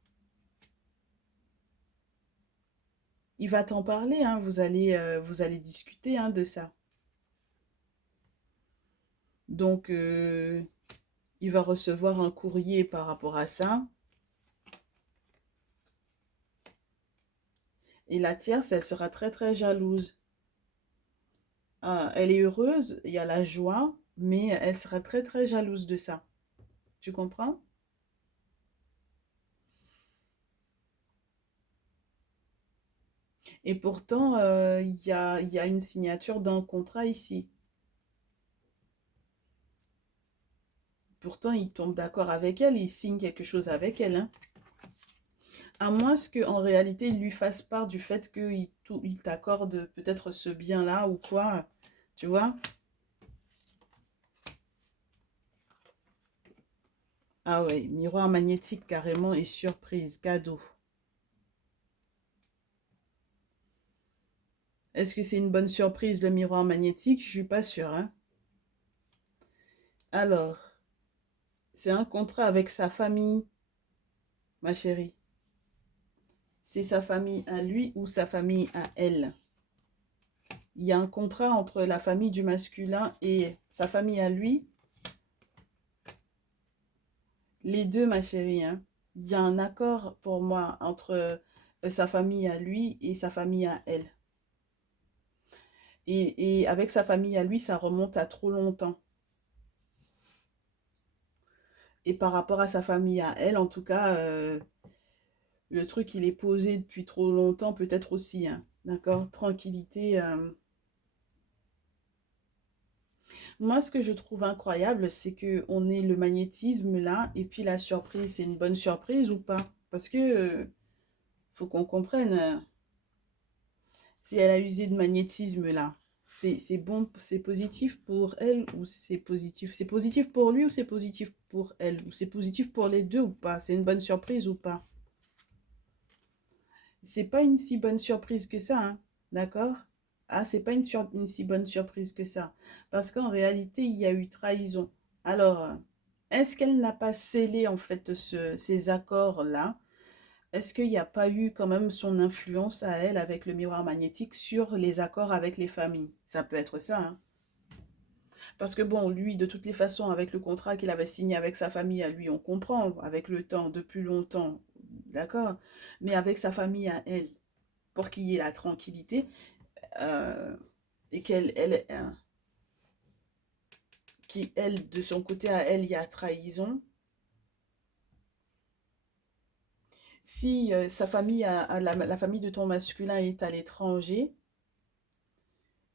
Il va t'en parler, hein, vous allez discuter hein, de ça. Donc, il va recevoir un courrier par rapport à ça. Et la tierce, elle sera très très jalouse. Ah, elle est heureuse, il y a la joie, mais elle sera très très jalouse de ça. Tu comprends? Et pourtant, il y a une signature d'un contrat ici. Pourtant, il tombe d'accord avec elle, il signe quelque chose avec elle, hein. À moins qu'en réalité, il lui fasse part du fait il t'accorde peut-être ce bien-là ou quoi, tu vois? Ah ouais, miroir magnétique carrément et surprise, cadeau. Est-ce que c'est une bonne surprise, le miroir magnétique? Je suis pas sûre, hein. Alors, c'est un contrat avec sa famille, ma chérie. C'est sa famille à lui ou sa famille à elle. Il y a un contrat entre la famille du masculin et sa famille à lui. Les deux, ma chérie, hein. Il y a un accord pour moi entre sa famille à lui et sa famille à elle. Et avec sa famille à lui, ça remonte à trop longtemps. Et par rapport à sa famille à elle, en tout cas, le truc, il est posé depuis trop longtemps, peut-être aussi, hein. D'accord? Tranquillité. Moi, ce que je trouve incroyable, c'est que on ait le magnétisme là, et puis la surprise, c'est une bonne surprise ou pas? Parce que faut qu'on comprenne si elle a usé de magnétisme là, c'est bon, c'est positif pour elle ou c'est positif? C'est positif pour lui ou c'est positif pour elle? Ou c'est positif pour les deux ou pas? C'est une bonne surprise ou pas? C'est pas une si bonne surprise que ça, hein, d'accord? Ah, c'est pas une si bonne surprise que ça. Parce qu'en réalité, il y a eu trahison. Alors, est-ce qu'elle n'a pas scellé en fait ces accords-là? Est-ce qu'il n'y a pas eu quand même son influence à elle avec le miroir magnétique sur les accords avec les familles? Ça peut être ça, hein. Parce que bon, lui, de toutes les façons, avec le contrat qu'il avait signé avec sa famille à lui, on comprend, avec le temps, depuis longtemps, d'accord? Mais avec sa famille à elle, pour qu'il y ait la tranquillité, euh, et qui, elle, de son côté à elle, il y a trahison. Si sa famille, la famille de ton masculin est à l'étranger,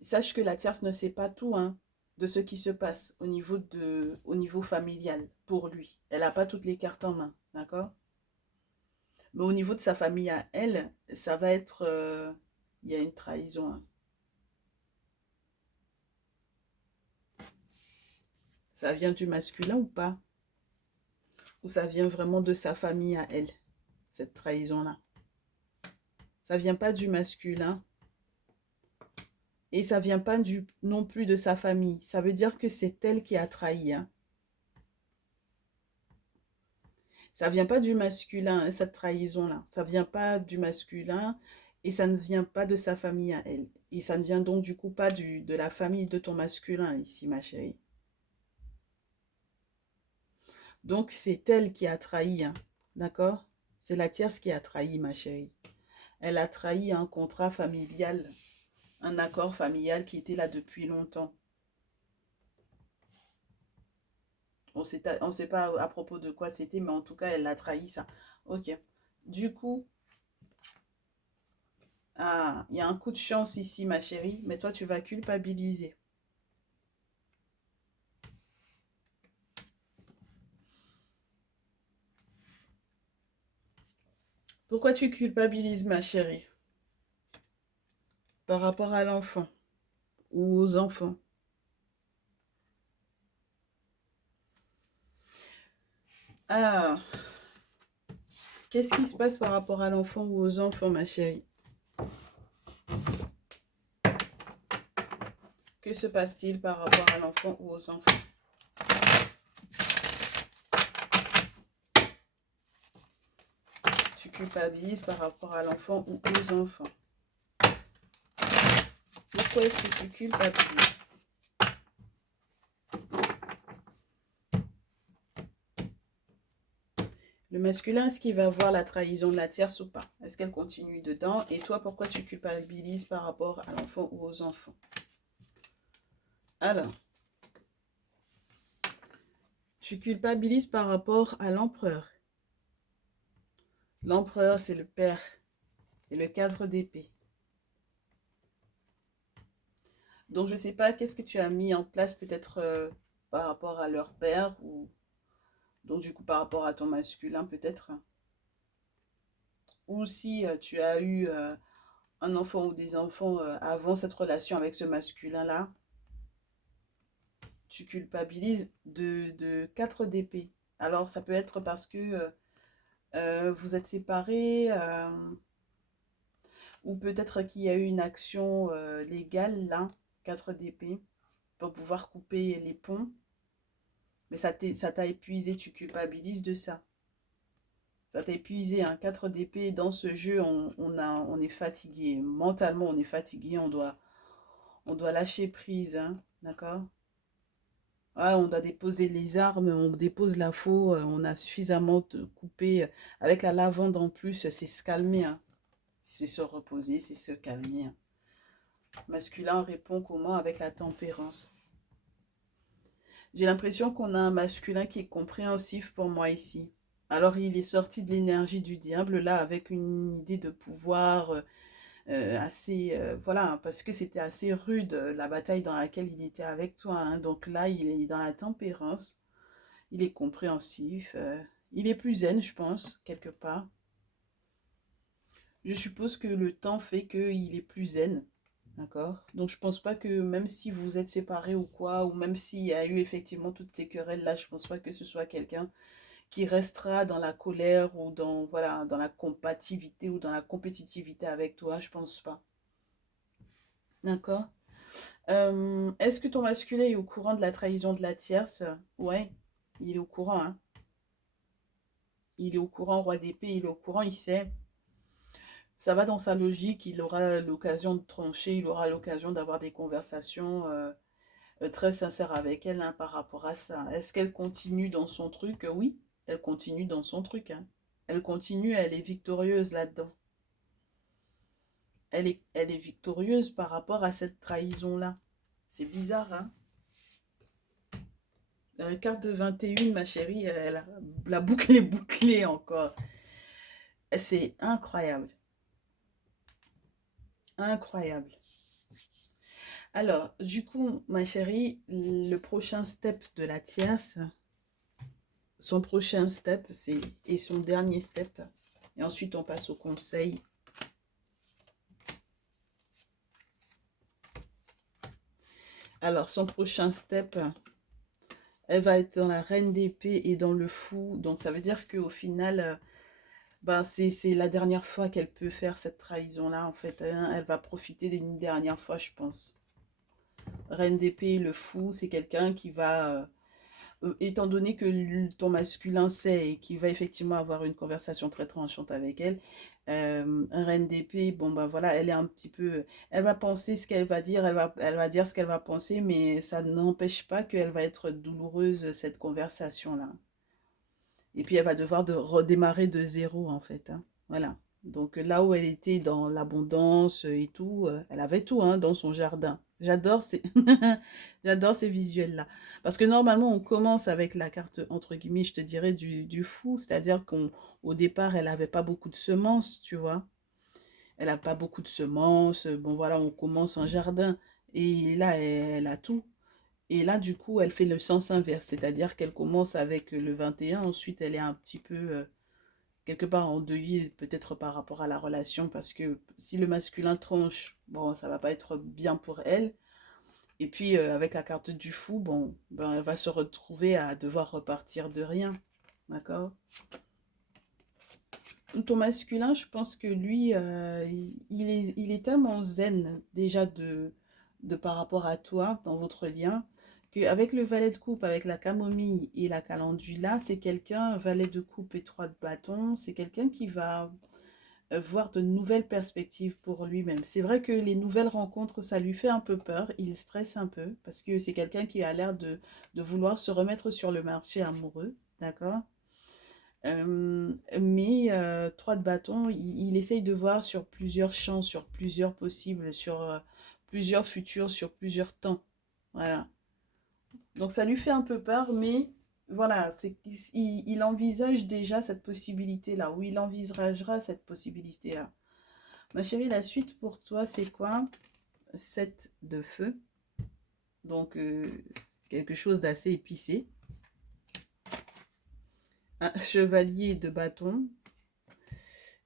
sache que la tierce ne sait pas tout hein, de ce qui se passe au niveau familial pour lui. Elle n'a pas toutes les cartes en main, d'accord? Mais au niveau de sa famille à elle, ça va être... il y a une trahison, hein. Ça vient du masculin ou pas? Ou ça vient vraiment de sa famille à elle, cette trahison-là? Ça vient pas du masculin et ça vient pas non plus de sa famille. Ça veut dire que c'est elle qui a trahi, hein. Ça vient pas du masculin, hein, cette trahison-là. Ça vient pas du masculin et ça ne vient pas de sa famille à elle. Et ça ne vient donc du coup pas de la famille de ton masculin ici, ma chérie. Donc c'est elle qui a trahi, hein, d'accord? C'est la tierce qui a trahi, ma chérie. Elle a trahi un contrat familial, un accord familial qui était là depuis longtemps. On sait pas à propos de quoi c'était, mais en tout cas, elle a trahi ça. Ok. Du coup, Ah, il y a un coup de chance ici, ma chérie, mais toi, tu vas culpabiliser. Pourquoi tu culpabilises, ma chérie, par rapport à l'enfant ou aux enfants? Ah, qu'est-ce qui se passe par rapport à l'enfant ou aux enfants, ma chérie? Que se passe-t-il par rapport à l'enfant ou aux enfants? Tu culpabilises par rapport à l'enfant ou aux enfants. Pourquoi est-ce que tu culpabilises? Le masculin, est-ce qu'il va voir la trahison de la tierce ou pas? Est-ce qu'elle continue dedans? Et toi, pourquoi tu culpabilises par rapport à l'enfant ou aux enfants? Alors, tu culpabilises par rapport à l'empereur. L'empereur, c'est le père et le 4 d'épée. Donc, je ne sais pas, qu'est-ce que tu as mis en place peut-être par rapport à leur père ou donc du coup par rapport à ton masculin peut-être. Ou si tu as eu un enfant ou des enfants avant cette relation avec ce masculin-là, tu culpabilises de 4 d'épée. Alors, ça peut être parce que vous êtes séparés, ou peut-être qu'il y a eu une action légale, là, 4 d'épée, pour pouvoir couper les ponts. Mais ça t'a épuisé, tu culpabilises de ça. Ça t'a épuisé, hein, 4 d'épée. Dans ce jeu, on est fatigué. Mentalement, on est fatigué. On doit lâcher prise, hein, d'accord? Ah, on doit déposer les armes, on dépose la faux, on a suffisamment de coupé. Avec la lavande en plus, c'est se calmer, hein. C'est se reposer, c'est se calmer, hein. Masculin répond comment avec la tempérance. J'ai l'impression qu'on a un masculin qui est compréhensif pour moi ici. Alors il est sorti de l'énergie du diable là avec une idée de pouvoir assez... voilà, hein, parce que c'était assez rude la bataille dans laquelle il était avec toi, hein. Donc là, il est dans la tempérance. Il est compréhensif, il est plus zen, je pense, quelque part. Je suppose que le temps fait qu'il est plus zen, d'accord? Donc je pense pas que même si vous êtes séparés ou quoi, ou même s'il y a eu effectivement toutes ces querelles-là, je pense pas que ce soit quelqu'un qui restera dans la colère ou dans, voilà, dans la combativité ou dans la compétitivité avec toi, je pense pas. D'accord? Est-ce que ton masculin est au courant de la trahison de la tierce? Ouais, il est au courant, hein. Il est au courant, roi d'épée, il est au courant, il sait. Ça va dans sa logique, il aura l'occasion de trancher, il aura l'occasion d'avoir des conversations très sincères avec elle, hein, par rapport à ça. Est-ce qu'elle continue dans son truc? Oui, elle continue dans son truc, hein. Elle continue, elle est victorieuse là-dedans. Elle est victorieuse par rapport à cette trahison-là. C'est bizarre, hein? La carte de 21, ma chérie, la boucle est bouclée encore. C'est incroyable. Incroyable. Alors, du coup, ma chérie, le prochain step de la tierce, son prochain step, c'est et son dernier step. Et ensuite, on passe au conseil. Alors, son prochain step, elle va être dans la reine d'épée et dans le fou. Donc, ça veut dire qu'au final, ben, c'est la dernière fois qu'elle peut faire cette trahison-là, en fait, hein. Elle va profiter d'une dernière fois, je pense. Reine d'épée, le fou, c'est quelqu'un qui va étant donné que ton masculin sait et qu'il va effectivement avoir une conversation très tranchante avec elle, un reine d'épée, bon ben voilà, elle est un petit peu, elle va penser ce qu'elle va dire, elle va dire ce qu'elle va penser, mais ça n'empêche pas qu'elle va être douloureuse cette conversation-là. Et puis elle va devoir de redémarrer de zéro en fait, hein. Voilà. Donc là où elle était dans l'abondance et tout, elle avait tout, hein, dans son jardin. J'adore ces... J'adore ces visuels-là. Parce que normalement, on commence avec la carte, entre guillemets, je te dirais, du fou. C'est-à-dire qu'au départ, elle n'avait pas beaucoup de semences, tu vois. elle n'a pas beaucoup de semences. Bon, voilà, on commence un jardin et là, elle a tout. Et là, du coup, elle fait le sens inverse, c'est-à-dire qu'elle commence avec le 21, ensuite elle est un petit peu quelque part endeuillée, peut-être par rapport à la relation, parce que si le masculin tranche, bon, ça va pas être bien pour elle. Et puis, avec la carte du fou, bon, ben, elle va se retrouver à devoir repartir de rien, d'accord? Ton masculin, je pense que lui, il est tellement zen déjà de par rapport à toi dans votre lien, qu'avec le valet de coupe, avec la camomille et la calendula, c'est quelqu'un, valet de coupe et trois de bâton, c'est quelqu'un qui va voir de nouvelles perspectives pour lui-même. C'est vrai que les nouvelles rencontres, ça lui fait un peu peur, il stresse un peu, parce que c'est quelqu'un qui a l'air de vouloir se remettre sur le marché amoureux, d'accord? Mais trois de bâton, il essaye de voir sur plusieurs champs, sur plusieurs possibles, sur plusieurs futurs, sur plusieurs temps. Voilà. Donc ça lui fait un peu peur, mais voilà, il envisage déjà cette possibilité-là, ou il envisagera cette possibilité-là. Ma chérie, la suite pour toi, c'est quoi? 7 de feu, donc quelque chose d'assez épicé. Un chevalier de bâton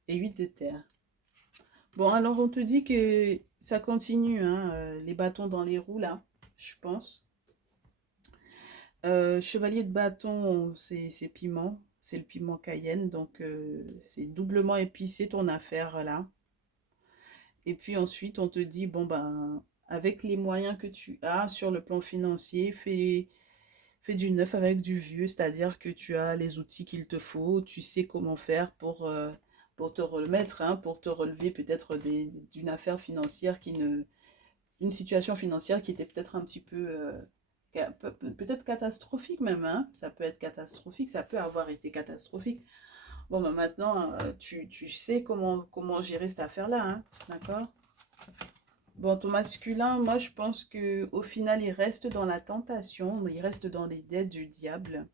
et 8 de terre. Bon, alors on te dit que ça continue, hein, les bâtons dans les roues, là, je pense. Chevalier de bâton, c'est piment, c'est le piment cayenne, donc c'est doublement épicé ton affaire, là. Et puis ensuite, on te dit, bon, ben, avec les moyens que tu as sur le plan financier, fais du neuf avec du vieux, c'est-à-dire que tu as les outils qu'il te faut, tu sais comment faire pour te remettre, hein, pour te relever peut-être d'une affaire financière une situation financière qui était peut-être un petit peu, peut-être catastrophique même, hein. Ça peut être catastrophique, ça peut avoir été catastrophique. Bon, ben maintenant, tu sais comment gérer cette affaire-là, hein, d'accord? Bon, ton masculin, moi je pense que au final, il reste dans la tentation, il reste dans les dettes du diable.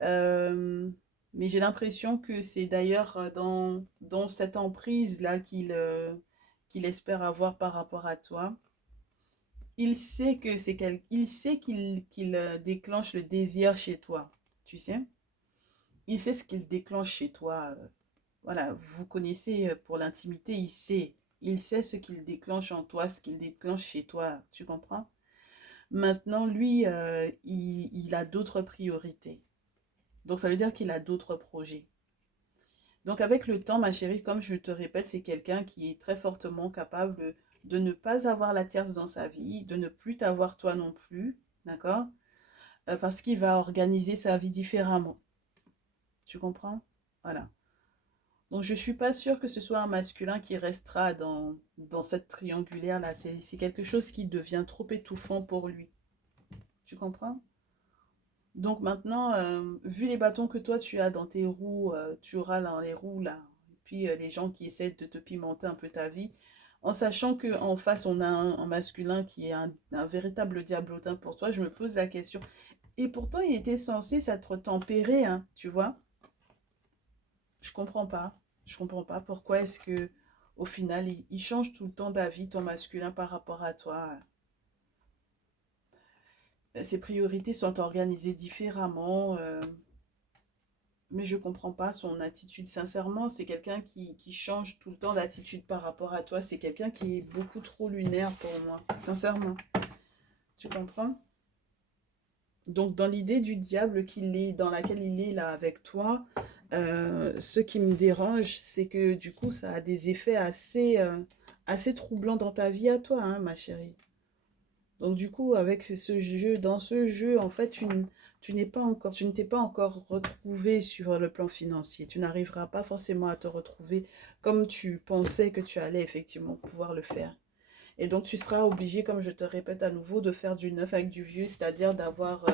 Euh, mais j'ai l'impression que c'est d'ailleurs dans cette emprise-là qu'il espère avoir par rapport à toi. Il sait que il sait qu'il déclenche le désir chez toi, tu sais. Il sait ce qu'il déclenche chez toi. Voilà, vous connaissez pour l'intimité, il sait ce qu'il déclenche en toi, ce qu'il déclenche chez toi, tu comprends? Maintenant, lui, il a d'autres priorités. Donc, ça veut dire qu'il a d'autres projets. Donc, avec le temps, ma chérie, comme je te répète, c'est quelqu'un qui est très fortement capable de ne pas avoir la tierce dans sa vie, de ne plus t'avoir toi non plus, d'accord? Parce qu'il va organiser sa vie différemment. Tu comprends? Voilà. Donc, je ne suis pas sûre que ce soit un masculin qui restera dans cette triangulaire-là. C'est quelque chose qui devient trop étouffant pour lui. Tu comprends? Donc maintenant, vu les bâtons que toi tu as dans tes roues, tu auras dans les roues là, et puis les gens qui essaient de te pimenter un peu ta vie, en sachant qu'en face on a un masculin qui est un véritable diablotin pour toi, je me pose la question. Et pourtant il était censé s'être tempéré, hein, tu vois? Je comprends pas. Je comprends pas pourquoi est-ce que au final il change tout le temps d'avis ton masculin par rapport à toi. Ses priorités sont organisées différemment. Mais je comprends pas son attitude. Sincèrement, c'est quelqu'un qui change tout le temps d'attitude par rapport à toi. C'est quelqu'un qui est beaucoup trop lunaire pour moi. Sincèrement. Tu comprends? Donc, dans l'idée du diable dans laquelle il est là avec toi, ce qui me dérange, c'est que du coup, ça a des effets assez troublants dans ta vie à toi, hein, ma chérie. Donc du coup, avec ce jeu, dans ce jeu, en fait, tu ne t'es pas encore retrouvé sur le plan financier. Tu n'arriveras pas forcément à te retrouver comme tu pensais que tu allais effectivement pouvoir le faire. Et donc tu seras obligé, comme je te répète à nouveau, de faire du neuf avec du vieux, c'est-à-dire d'avoir,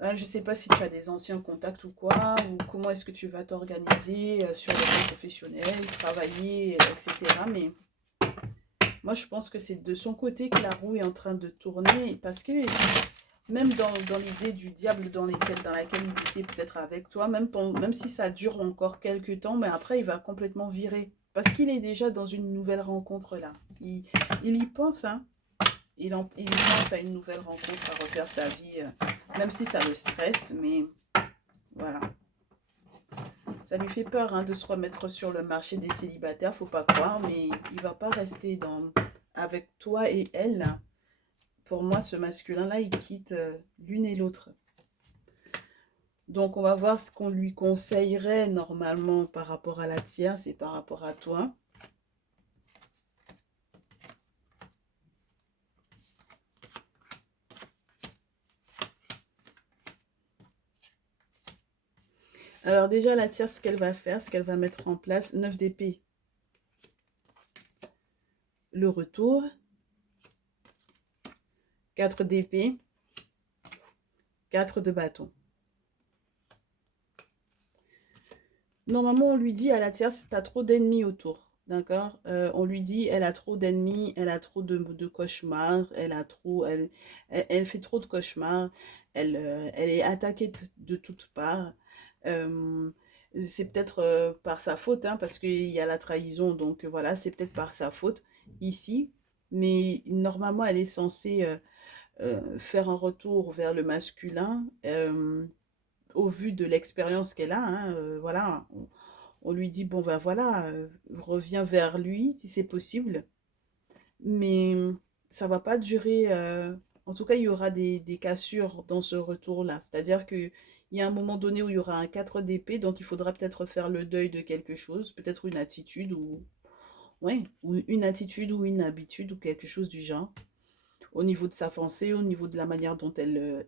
je ne sais pas si tu as des anciens contacts ou quoi, ou comment est-ce que tu vas t'organiser sur le plan professionnel, travailler, etc. Mais moi, je pense que c'est de son côté que la roue est en train de tourner parce que même dans l'idée du diable dans laquelle il était peut-être avec toi, même si ça dure encore quelques temps, mais après il va complètement virer. Parce qu'il est déjà dans une nouvelle rencontre là. Il y pense, hein. Il pense à une nouvelle rencontre, à refaire sa vie, même si ça le stresse, mais voilà. Ça lui fait peur, hein, de se remettre sur le marché des célibataires, faut pas croire, mais il va pas rester avec toi et elle. Pour moi, ce masculin-là, il quitte l'une et l'autre. Donc, on va voir ce qu'on lui conseillerait normalement par rapport à la tierce et par rapport à toi. Alors déjà, la tierce, ce qu'elle va faire, ce qu'elle va mettre en place, 9 d'épée. Le retour. 4 d'épée. 4 de bâton. Normalement, on lui dit à la tierce, tu as trop d'ennemis autour. D'accord. On lui dit, elle a trop d'ennemis, elle a trop de cauchemars, elle fait trop de cauchemars, elle est attaquée de toutes parts. Euh, c'est peut-être par sa faute, hein, parce qu'il y a la trahison, donc voilà, c'est peut-être par sa faute ici. Mais normalement, elle est censée faire un retour vers le masculin. Au vu de l'expérience qu'elle a, hein, voilà, on lui dit, bon ben voilà, reviens vers lui si c'est possible, mais ça va pas durer, en tout cas il y aura des cassures dans ce retour-là, c'est-à-dire qu'il y a un moment donné où il y aura un 4 d'épée, donc il faudra peut-être faire le deuil de quelque chose, peut-être une attitude ou, ouais, ou une attitude ou une habitude ou quelque chose du genre au niveau de sa pensée, au niveau de la manière dont elle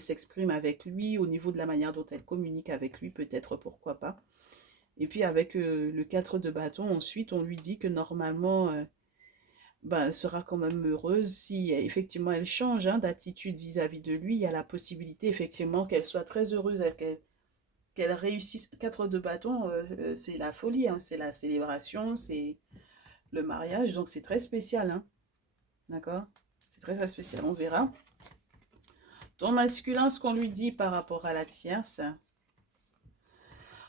s'exprime avec lui, au niveau de la manière dont elle communique avec lui, peut-être, pourquoi pas. Et puis avec le 4 de bâton, ensuite, on lui dit que normalement, ben, elle sera quand même heureuse si effectivement elle change, hein, d'attitude vis-à-vis de lui. Il y a la possibilité effectivement qu'elle soit très heureuse, qu'elle réussisse. 4 de bâton, c'est la folie, hein, c'est la célébration, c'est le mariage, donc c'est très spécial, hein, d'accord? C'est très très spécial, on verra. Ton masculin, ce qu'on lui dit par rapport à la tierce,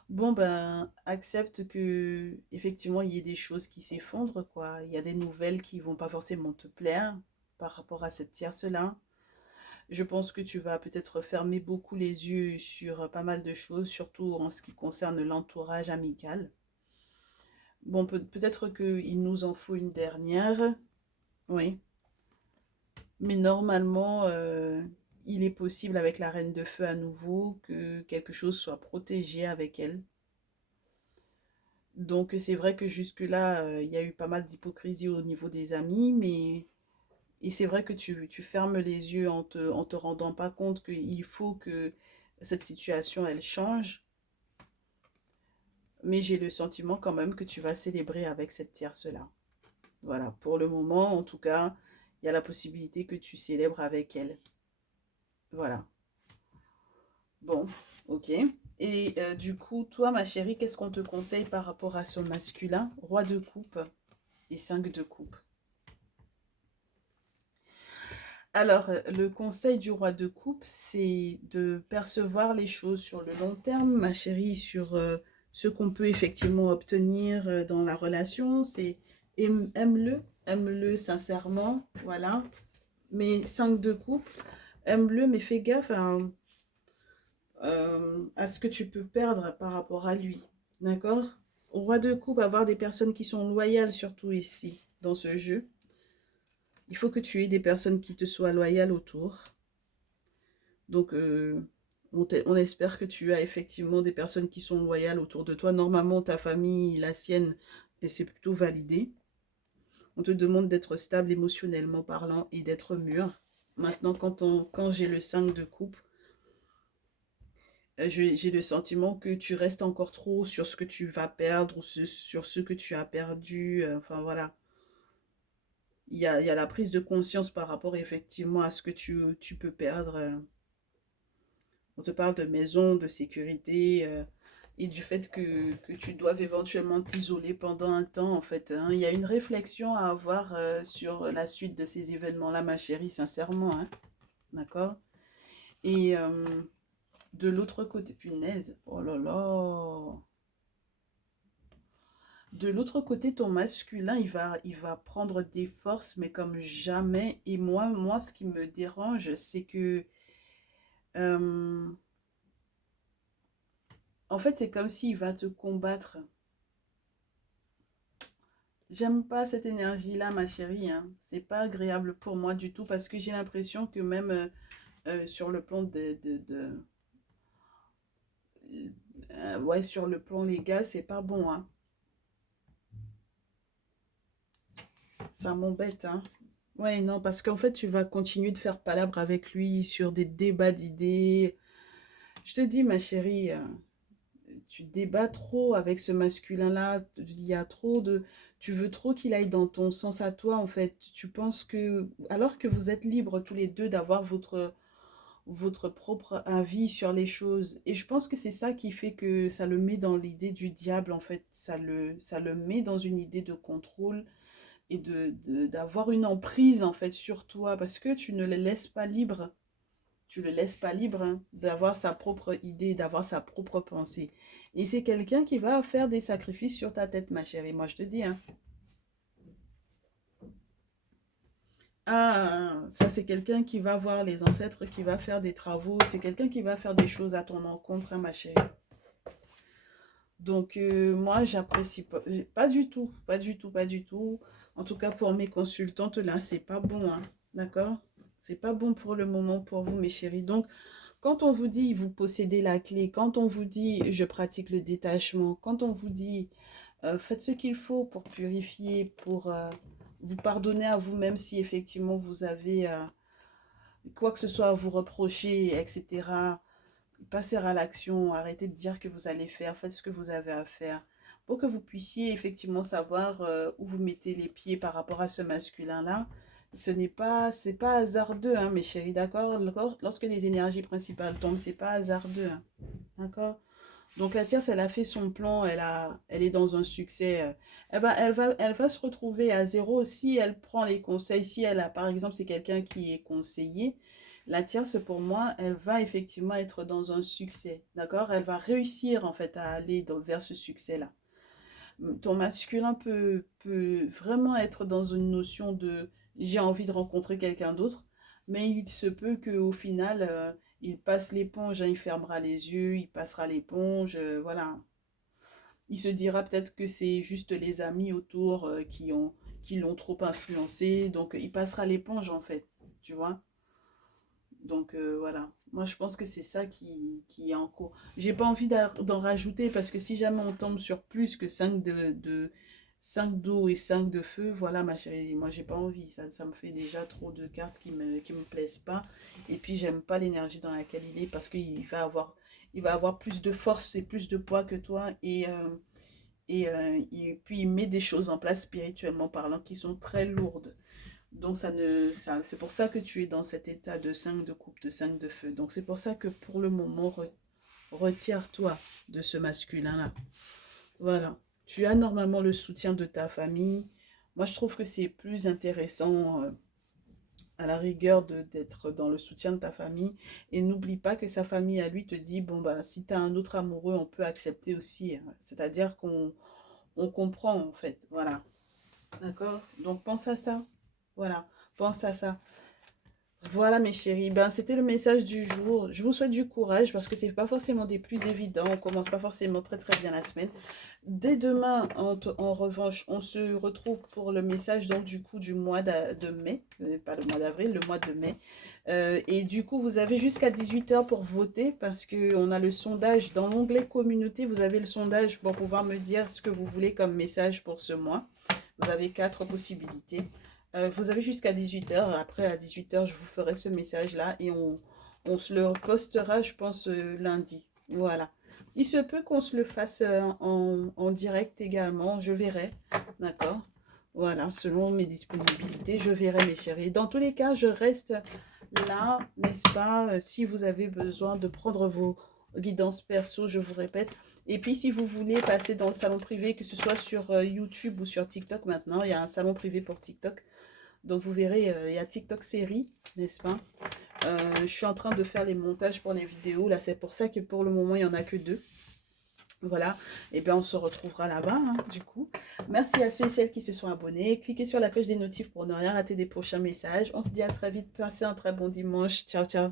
bon ben, accepte que effectivement il y ait des choses qui s'effondrent, quoi. Il y a des nouvelles qui vont pas forcément te plaire par rapport à cette tierce-là. Je pense que tu vas peut-être fermer beaucoup les yeux sur pas mal de choses, surtout en ce qui concerne l'entourage amical. Bon, peut-être qu'il nous en faut une dernière, oui. Mais normalement, il est possible avec la Reine de Feu à nouveau que quelque chose soit protégé avec elle. Donc c'est vrai que jusque-là, il y a eu pas mal d'hypocrisie au niveau des amis, mais et c'est vrai que tu fermes les yeux en te rendant pas compte qu'il faut que cette situation, elle change. Mais j'ai le sentiment quand même que tu vas célébrer avec cette tierce-là. Voilà, pour le moment, en tout cas, il y a la possibilité que tu célèbres avec elle. Voilà. Bon, ok. Et du coup, toi, ma chérie, qu'est-ce qu'on te conseille par rapport à son masculin? Roi de coupe et 5 de coupe. Alors, le conseil du roi de coupe, c'est de percevoir les choses sur le long terme, ma chérie, sur ce qu'on peut effectivement obtenir dans la relation. C'est aime-le sincèrement, voilà. Mais 5 de coupe, aime-le, mais fais gaffe à ce que tu peux perdre par rapport à lui. D'accord? Au roi de coupe, avoir des personnes qui sont loyales, surtout ici, dans ce jeu. Il faut que tu aies des personnes qui te soient loyales autour. Donc, on espère que tu as effectivement des personnes qui sont loyales autour de toi. Normalement, ta famille, la sienne, et c'est plutôt validé. On te demande d'être stable émotionnellement parlant et d'être mûr. Maintenant, quand j'ai le 5 de coupe, j'ai le sentiment que tu restes encore trop sur ce que tu vas perdre ou sur ce que tu as perdu. Enfin, voilà. Il y a la prise de conscience par rapport effectivement à ce que tu peux perdre. On te parle de maison, de sécurité et du fait que tu doives éventuellement t'isoler pendant un temps, en fait, hein. Il y a une réflexion à avoir sur la suite de ces événements-là, ma chérie, sincèrement, hein. D'accord? Et de l'autre côté, punaise, oh là là. De l'autre côté, ton masculin, il va prendre des forces, mais comme jamais. Et moi, ce qui me dérange, c'est que, euh, en fait, c'est comme s'il va te combattre. J'aime pas cette énergie-là, ma chérie, hein. C'est pas agréable pour moi du tout parce que j'ai l'impression que même sur le plan ouais, sur le plan légal, c'est pas bon, hein. Ça m'embête, hein. Ouais, non, parce qu'en fait, tu vas continuer de faire palabre avec lui sur des débats d'idées. Je te dis, ma chérie, tu débats trop avec ce masculin-là. Il y a trop de... Tu veux trop qu'il aille dans ton sens à toi, en fait. Tu penses que... Alors que vous êtes libres tous les deux d'avoir votre propre avis sur les choses. Et je pense que c'est ça qui fait que ça le met dans l'idée du diable, en fait. Ça le met dans une idée de contrôle et d'avoir une emprise, en fait, sur toi. Parce que tu ne le laisses pas libre. Tu le laisses pas libre, hein, d'avoir sa propre idée, d'avoir sa propre pensée. Et c'est quelqu'un qui va faire des sacrifices sur ta tête, ma chérie. Moi, je te dis, hein. Ah, ça, c'est quelqu'un qui va voir les ancêtres, qui va faire des travaux. C'est quelqu'un qui va faire des choses à ton encontre, hein, ma chérie. Donc, moi, j'apprécie pas, pas du tout, pas du tout, pas du tout. En tout cas, pour mes consultantes, là, c'est pas bon, hein. D'accord? C'est pas bon pour le moment pour vous, mes chéris. Donc, quand on vous dit vous possédez la clé, quand on vous dit je pratique le détachement, quand on vous dit faites ce qu'il faut pour purifier, pour vous pardonner à vous-même si effectivement vous avez quoi que ce soit à vous reprocher, etc. Passer à l'action, arrêtez de dire que vous allez faire, faites ce que vous avez à faire pour que vous puissiez effectivement savoir où vous mettez les pieds par rapport à ce masculin-là. C'est pas hasardeux, hein, mes chéris, d'accord? Lorsque les énergies principales tombent, c'est pas hasardeux, hein, d'accord? Donc la tierce, elle a fait son plan, elle est dans un succès. Elle va se retrouver à zéro si elle prend les conseils. Si elle a, par exemple, c'est quelqu'un qui est conseillé, la tierce, pour moi, elle va effectivement être dans un succès. D'accord? Elle va réussir en fait à aller vers ce succès-là. Ton masculin peut vraiment être dans une notion de j'ai envie de rencontrer quelqu'un d'autre, mais il se peut qu'au final, il passe l'éponge, hein, il fermera les yeux, il passera l'éponge, voilà. Il se dira peut-être que c'est juste les amis autour qui l'ont trop influencé, donc il passera l'éponge en fait, tu vois. Donc voilà, moi je pense que c'est ça qui est en cours. J'ai pas envie d'en rajouter parce que si jamais on tombe sur plus que 5 5 d'eau et 5 de feu, voilà ma chérie, moi j'ai pas envie. Ça me fait déjà trop de cartes qui me plaisent pas. Et puis j'aime pas l'énergie dans laquelle il est parce qu'il va avoir plus de force et plus de poids que toi. Et puis il met des choses en place spirituellement parlant qui sont très lourdes. Donc c'est pour ça que tu es dans cet état de 5 de coupe, de 5 de feu. Donc c'est pour ça que pour le moment, retire-toi de ce masculin-là. Voilà. Tu as normalement le soutien de ta famille. Moi, je trouve que c'est plus intéressant, à la rigueur, d'être dans le soutien de ta famille. Et n'oublie pas que sa famille à lui te dit, bon, bah, si tu as un autre amoureux, on peut accepter aussi, hein. C'est-à-dire qu'on comprend, en fait. Voilà. D'accord? Donc pense à ça. Voilà. Pense à ça. Voilà mes chéris, ben, c'était le message du jour. Je vous souhaite du courage parce que c'est pas forcément des plus évidents. On commence pas forcément très très bien la semaine. Dès demain, en revanche, on se retrouve pour le message donc du coup du mois de mai, pas le mois d'avril, le mois de mai. Et du coup, vous avez jusqu'à 18 h pour voter parce que on a le sondage dans l'onglet communauté. Vous avez le sondage pour pouvoir me dire ce que vous voulez comme message pour ce mois. Vous avez 4 possibilités. Vous avez jusqu'à 18 h. Après, à 18 h, je vous ferai ce message-là et on se le postera, je pense, lundi. Voilà. Il se peut qu'on se le fasse en direct également. Je verrai. D'accord? Voilà, selon mes disponibilités, je verrai, mes chéris. Dans tous les cas, je reste là, n'est-ce pas? Si vous avez besoin de prendre vos guidances perso, je vous répète. Et puis, si vous voulez passer dans le salon privé, que ce soit sur YouTube ou sur TikTok maintenant, il y a un salon privé pour TikTok. Donc vous verrez, il y a TikTok série, n'est-ce pas? Je suis en train de faire les montages pour les vidéos. Là, c'est pour ça que pour le moment, il n'y en a que 2. Voilà, et bien on se retrouvera là-bas, hein, du coup. Merci à ceux et celles qui se sont abonnés. Cliquez sur la cloche des notifs pour ne rien rater des prochains messages. On se dit à très vite. Passez un très bon dimanche. Ciao, ciao.